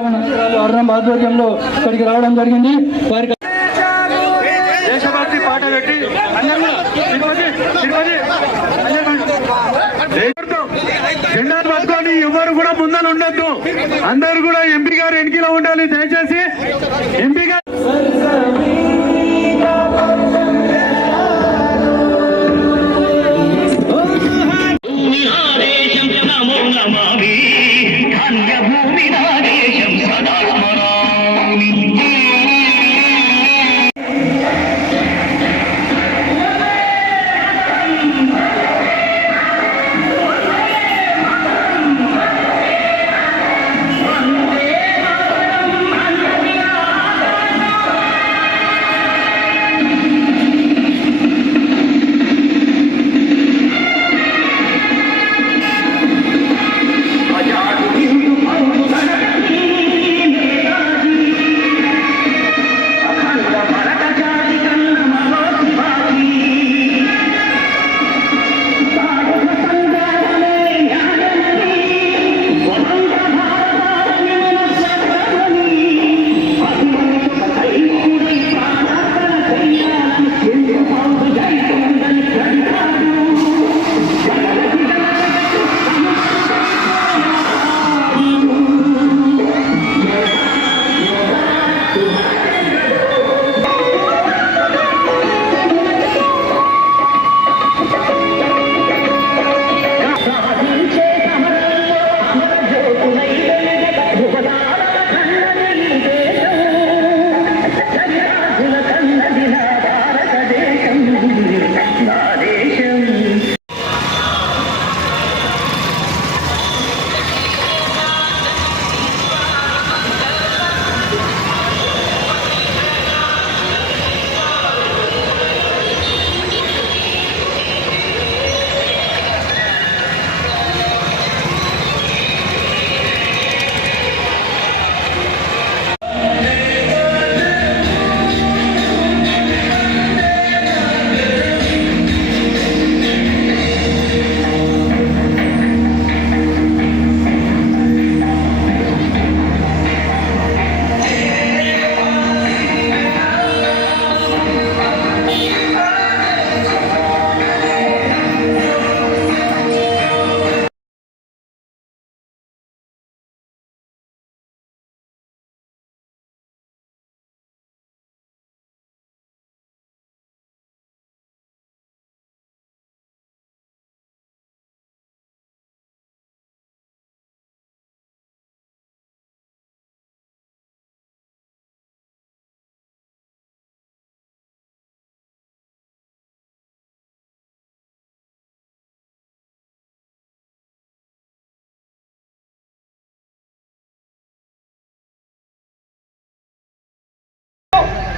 అరుణం ఆధ్వర్యంలో ఇక్కడికి రావడం జరిగింది. వారికి దేశభక్తి పాట పెట్టి జెండాలు పట్టుకొని ఎవరు కూడా ముందర ఉండొద్దు. అందరూ కూడా ఎంపీ గారు వెనకలో ఉండాలి. దయచేసి ఎంపీ గారు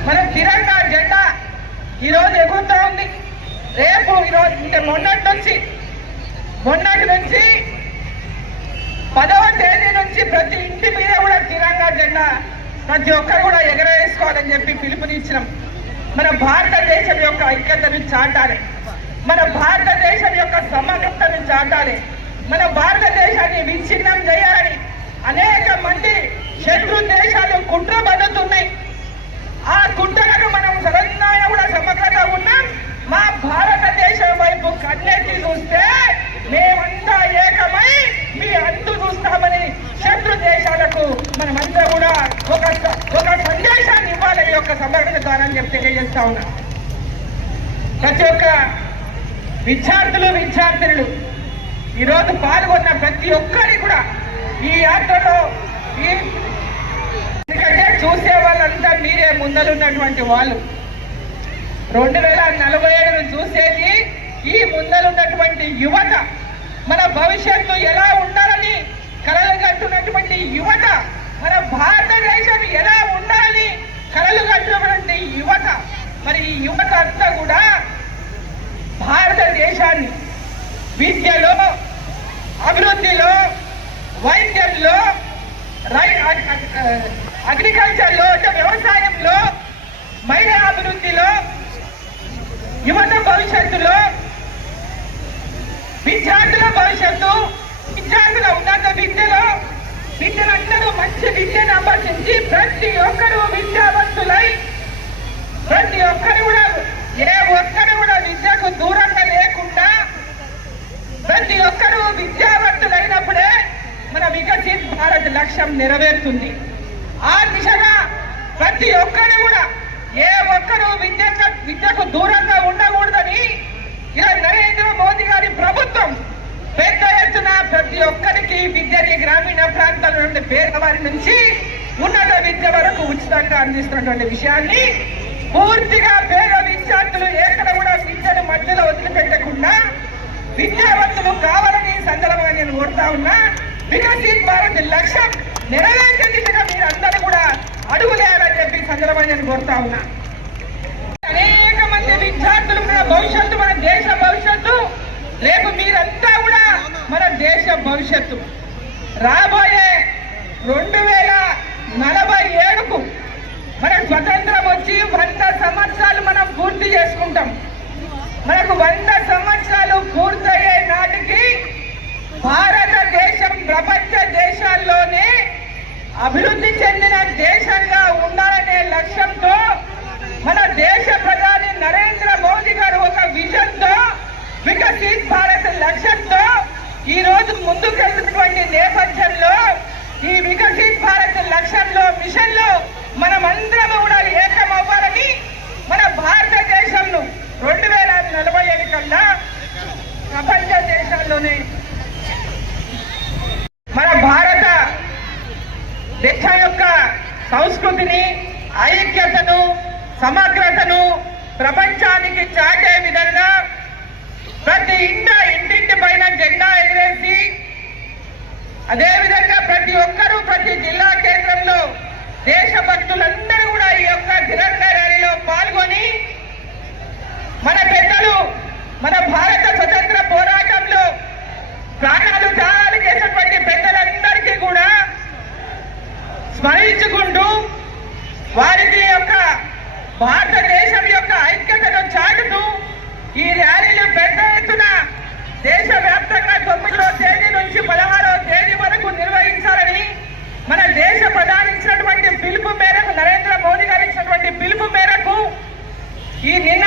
మన తిరంగా జెండా ఈరోజు ఎగురుతూ ఉంది. రేపు ఈరోజు ఇంకా మొన్నటి నుంచి 10వ తేదీ నుంచి ప్రతి ఇంటి మీద కూడా తిరంగా జెండా ప్రతి ఒక్కరు కూడా ఎగరేసుకోవాలని చెప్పి పిలుపునిచ్చినాం. మన భారతదేశం యొక్క ఐక్యతను చాటాలి, మన భారతదేశం యొక్క సమగ్రతను చాటాలి, మన భారతదేశాన్ని విచ్ఛిన్నం చేయాలని అనేక మంది శత్రు దేశాలు కుట్ర పడుతున్నాయి. ఆ కుట్రలకు మనం సరైన కూడా సమగ్రత ఉన్నాం. మా భారతదేశం వైపు కన్నెత్తి చూస్తే మేమంతా ఏకమై మీ అంతు చూస్తామని శత్రు దేశాలకు మనమంతా కూడా ఒక సందేశాన్ని ఇవ్వాలని యొక్క సమగ్రత ద్వారా తెలియజేస్తా ఉన్నాం. ప్రతి ఒక్క విద్యార్థులు ఈరోజు పాల్గొన్న ప్రతి ఒక్కరి కూడా ఈ యాత్రలో ఎందుకంటే చూసే వాళ్ళంతా మీరే ముందలున్నటువంటి వాళ్ళు. 2047 చూసేది ఈ ముందలున్నటువంటి యువత. మన భవిష్యత్తు ఎలా ఉండాలని కలలు కట్టున్నటువంటి యువత, మన భారతదేశం ఎలా ఉండాలని కలలు కట్టున్నటువంటి యువత. మరి ఈ యువత అంతా కూడా భారతదేశాన్ని విద్యలో, అభివృద్ధిలో, వైద్యంలో, అగ్రికల్చర్లో, వ్యవసాయంలో, మహిళా అభివృద్ధిలో, యువత భవిష్యత్తులో, విద్యార్థుల భవిష్యత్తు, విద్యార్థుల ఉన్నత విద్యలో విద్యలందరూ మంచి విద్యను అభ్యసించి ప్రతి ఒక్కరూ విద్యావంతులై ప్రతి ఒక్కరు కూడా ఏ ఒక్కరు కూడా విద్యకు దూరంగా లేకుండా ప్రతి ఒక్కరూ విద్యావంతులైనప్పుడే మన వికసిత్ భారత్ లక్ష్యం నెరవేరుతుంది. ఆ దిశగా ప్రతి ఒక్కరు కూడా ఏ ఒక్కరూ విద్యకు దూరంగా ఉండకూడదని ఇలా నరేంద్ర మోదీ గారి ప్రభుత్వం పెద్ద ఎత్తున ప్రతి ఒక్కరికి విద్యని గ్రామీణ ప్రాంతాల నుండి పేదవారి నుంచి ఉన్నత విద్య వరకు ఉచితంగా అందిస్తున్నటువంటి విషయాన్ని పూర్తిగా పేద విద్యార్థులు ఎక్కడ కూడా విద్యను మధ్యలో వదిలిపెట్టకుండా విద్యావంతులు కావాలని సందర్భంగా నేను కోరుతా ఉన్నా. వికసిత్ భారత్ లక్ష్యం నెరవేర్చే దిశగా మీరు అందరూ కూడా అడుగులేయాలని చెప్పి సందర్భంగా నేను కోరుతా ఉన్నా. అనేక మంది విద్యార్థులు మన భవిష్యత్తు, మన దేశ భవిష్యత్తు, రేపు మీరంతా కూడా మన దేశ భవిష్యత్తు. రాబోయే 2047కు మన స్వతంత్రం వచ్చి 100 సంవత్సరాలు మనం పూర్తి చేసుకుంటాం. మనకు 100 సంవత్సరాలు పూర్తయ్యే నాటికి భారతదేశం ప్రపంచ దేశాల్లోనే అభివృద్ధి చెందిన దేశంగా ఉండాలనే లక్ష్యంతో మన దేశ ప్రధాని నరేంద్ర మోదీ గారు ఒక విజన్ తో వికసిత్ భారత్ లక్ష్యంతో ఈ రోజు ముందుకెళ్తున్నటువంటి నేపథ్యంలో ఈ వికసిత్ భారత్ లక్ష్యంలో మిషన్ లో మనమందరం కూడా ఏకమవ్వాలని మన భారతదేశంను 2047 కల్లా ప్రపంచ దేశాల్లోనే మన భారత దేశం యొక్క సంస్కృతిని, ఐక్యతను, సమగ్రతను ప్రపంచానికి చాటే విధంగా ప్రతి ఇంటింటి పైన జెండా ఎగిరేసి అదేవిధంగా ప్రతి ఒక్కరూ ప్రతి జిల్లా కేంద్రంలో దేశభక్తులందరూ కూడా ఈ యొక్క తిరంగా ర్యాలీలో పాల్గొని మన పెద్దలు మన భారత స్వతంత్ర పోరాటంలో ప్రాణాలు త్యాగాలు చేసినటువంటి పెద్దలందరికీ కూడా స్మరించుకుంటూ వారికి యొక్క భారతదేశం యొక్క ఐక్యతను చాటుతూ ఈ ర్యాలీలు పెద్ద ఎత్తున దేశవ్యాప్తంగా 9వ తేదీ నుంచి 16వ తేదీ వరకు నిర్వహించాలని మన దేశ ప్రధాని ఇచ్చినటువంటి పిలుపు మేరకు, నరేంద్ర మోదీ గారు ఇచ్చినటువంటి పిలుపు మేరకు ఈ నిన్న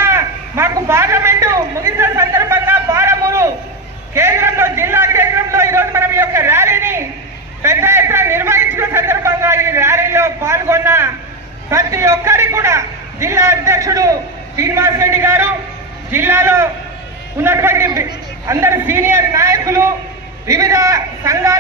మాకు పార్లమెంటు ముగిసిన సందర్భంగా పాలమూరు కేంద్రంలో, జిల్లా కేంద్రంలో ఈరోజు మనం ఈ యొక్క ర్యాలీని పెద్ద ఎత్తున నిర్వహించిన సందర్భంగా ఈ ర్యాలీలో పాల్గొన్న ప్రతి ఒక్కరికి కూడా జిల్లా అధ్యక్షుడు శ్రీనివాస్ రెడ్డి గారు, జిల్లాలో ఉన్నటువంటి అందరు సీనియర్ నాయకులు, వివిధ సంఘాల